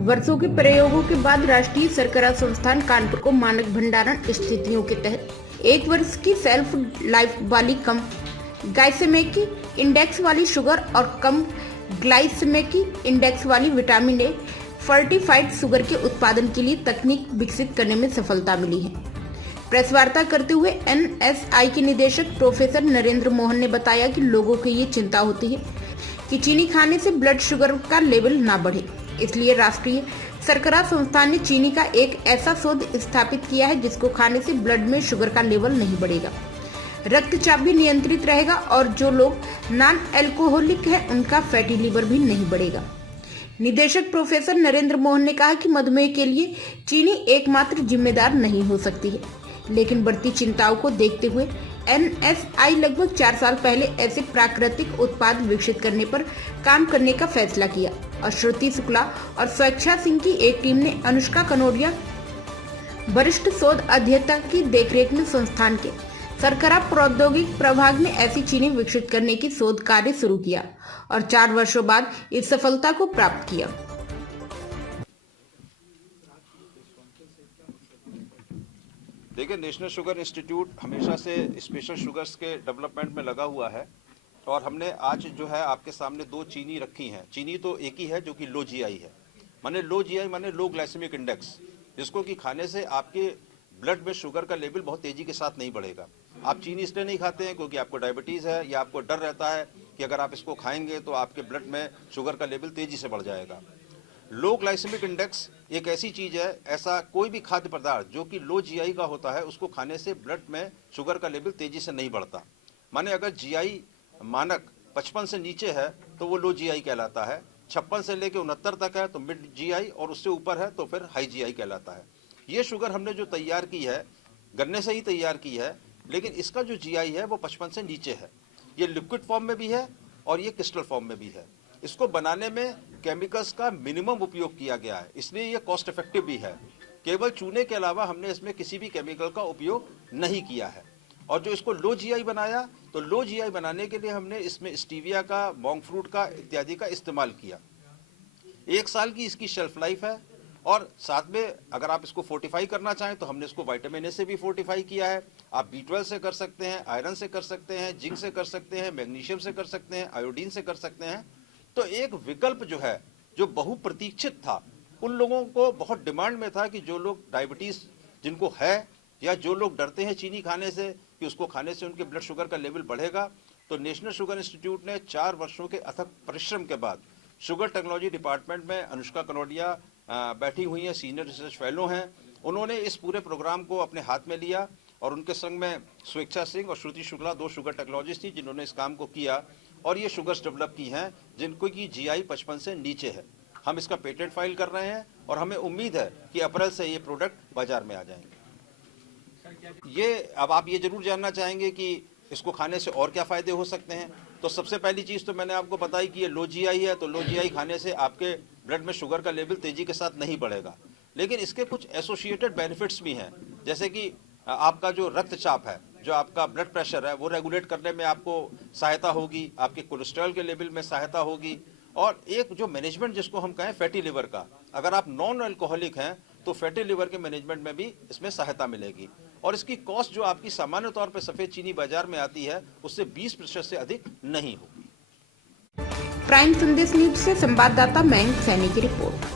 वर्षों के प्रयोगों के बाद राष्ट्रीय शर्करा संस्थान कानपुर को मानक भंडारण स्थितियों के तहत 1 वर्ष की सेल्फ लाइफ वाली कम ग्लाइसेमिक इंडेक्स वाली शुगर और कम ग्लाइसेमिक इंडेक्स वाली विटामिन ए फर्टिफाइड शुगर के उत्पादन के लिए तकनीक विकसित करने में सफलता मिली है। प्रेस वार्ता करते हुए एनएसआई के निदेशक प्रोफेसर नरेंद्र मोहन ने बताया कि लोगों को ये चिंता होती है कि चीनी खाने से ब्लड शुगर का लेवल ना बढ़े, इसलिए राष्ट्रीय शर्करा संस्थान ने चीनी का एक ऐसा शोध स्थापित किया है जिसको खाने से ब्लड में शुगर का लेवल नहीं बढ़ेगा, रक्तचाप भी नियंत्रित रहेगा और जो लोग नॉन एल्कोहलिक हैं उनका फैटी लीवर भी नहीं बढ़ेगा। निदेशक प्रोफेसर नरेंद्र मोहन ने कहा कि मधुमेह के लिए चीनी एकमात्र जिम्मेदार नहीं हो सकती है, लेकिन बढ़ती चिंताओं को देखते हुए एनएसआई लगभग 4 साल पहले ऐसे प्राकृतिक उत्पाद विकसित करने पर काम करने का फैसला किया और श्रुति शुक्ला और स्वेच्छा सिंह की एक टीम ने अनुष्का कनोडिया वरिष्ठ शोध अध्येता की देखरेख में संस्थान के शर्करा प्रौद्योगिकी प्रभाग में ऐसी चीनी विकसित करने की शोध कार्य शुरू किया और 4 वर्षों बाद इस सफलता को प्राप्त किया। देखिए, नेशनल शुगर इंस्टीट्यूट हमेशा से स्पेशल शुगर्स के डेवलपमेंट में लगा हुआ है और हमने आज जो है आपके सामने 2 चीनी रखी हैं। चीनी तो एक ही है जो कि लो जीआई है, माने लो जीआई माने लो ग्लाइसेमिक इंडेक्स, जिसको कि खाने से आपके ब्लड में शुगर का लेवल बहुत तेजी के साथ नहीं बढ़ेगा। आप चीनी इसलिए नहीं खाते हैं क्योंकि आपको डायबिटीज़ है या आपको डर रहता है कि अगर आप इसको खाएंगे तो आपके ब्लड में शुगर का लेवल तेजी से बढ़ जाएगा। लो ग्लाइसेमिक इंडेक्स एक ऐसी चीज़ है, ऐसा कोई भी खाद्य पदार्थ जो कि लो जीआई का होता है उसको खाने से ब्लड में शुगर का लेवल तेजी से नहीं बढ़ता। माने अगर जीआई मानक 55 से नीचे है तो वो लो जीआई कहलाता है, 56 से लेकर 69 तक है तो मिड जीआई और उससे ऊपर है तो फिर हाई जीआई कहलाता है। ये शुगर हमने जो तैयार की है गन्ने से ही तैयार की है, लेकिन इसका जो जीआई है वो 55 से नीचे है। ये लिक्विड फॉर्म में भी है और ये क्रिस्टल फॉर्म में भी है। इसको बनाने में केमिकल्स का मिनिमम उपयोग किया गया है, इसलिए ये कॉस्ट इफेक्टिव भी है। केवल चूने के अलावा हमने इसमें किसी भी केमिकल का उपयोग नहीं किया है। और जो इसको लो जीआई बनाया, तो लो जीआई बनाने के लिए हमने इसमें स्टीविया का, मोंग फ्रूट का इत्यादि का इस्तेमाल किया। 1 साल की इसकी शेल्फ लाइफ है और साथ में अगर आप इसको फोर्टिफाई करना चाहें तो हमने इसको विटामिन ए से भी फोर्टिफाई किया है। आप B12 से कर सकते हैं, आयरन से कर सकते हैं, जिंक से कर सकते हैं, मैग्नीशियम से कर सकते हैं, आयोडीन से कर सकते हैं। तो एक विकल्प जो है जो बहुप्रतीक्षित था, उन लोगों को बहुत डिमांड में था कि जो लोग डायबिटीज़ जिनको है या जो लोग डरते हैं चीनी खाने से कि उसको खाने से उनके ब्लड शुगर का लेवल बढ़ेगा, तो नेशनल शुगर इंस्टीट्यूट ने 4 वर्षों के अथक परिश्रम के बाद शुगर टेक्नोलॉजी डिपार्टमेंट में अनुष्का कनोडिया बैठी हुई हैं, सीनियर रिसर्च फेलो हैं, उन्होंने इस पूरे प्रोग्राम को अपने हाथ में लिया और उनके संग में स्वेच्छा सिंह और श्रुति शुक्ला 2 शुगर टेक्नोलॉजिस्ट थी जिन्होंने इस काम को किया और ये शुगर्स डेवलप की हैं जिनको की जीआई 55 से नीचे है। हम इसका पेटेंट फाइल कर रहे हैं और हमें उम्मीद है कि अप्रैल से ये प्रोडक्ट बाजार में आ जाएंगे। ये अब आप ये जरूर जानना चाहेंगे कि इसको खाने से और क्या फ़ायदे हो सकते हैं। तो सबसे पहली चीज़ तो मैंने आपको बताई कि ये लो जीआई है, तो लो जीआई खाने से आपके ब्लड में शुगर का लेवल तेज़ी के साथ नहीं बढ़ेगा, लेकिन इसके कुछ एसोसिएटेड बेनिफिट्स भी हैं, जैसे कि आपका जो रक्तचाप है, जो आपका ब्लड प्रेशर है, वो रेगुलेट करने में आपको सहायता होगी, आपके कोलेस्ट्रॉल के लेवल में सहायता होगी और एक जो मैनेजमेंट जिसको हम कहें फैटी लिवर का, अगर आप नॉन अल्कोहलिक हैं तो फैटी लिवर के मैनेजमेंट में भी इसमें सहायता मिलेगी और इसकी कॉस्ट जो आपकी सामान्य तौर पर सफ़ेद चीनी बाजार में आती है उससे 20% से अधिक नहीं होगी। प्राइम संदेश न्यूज से संवाददाता मयंक सैनी की रिपोर्ट।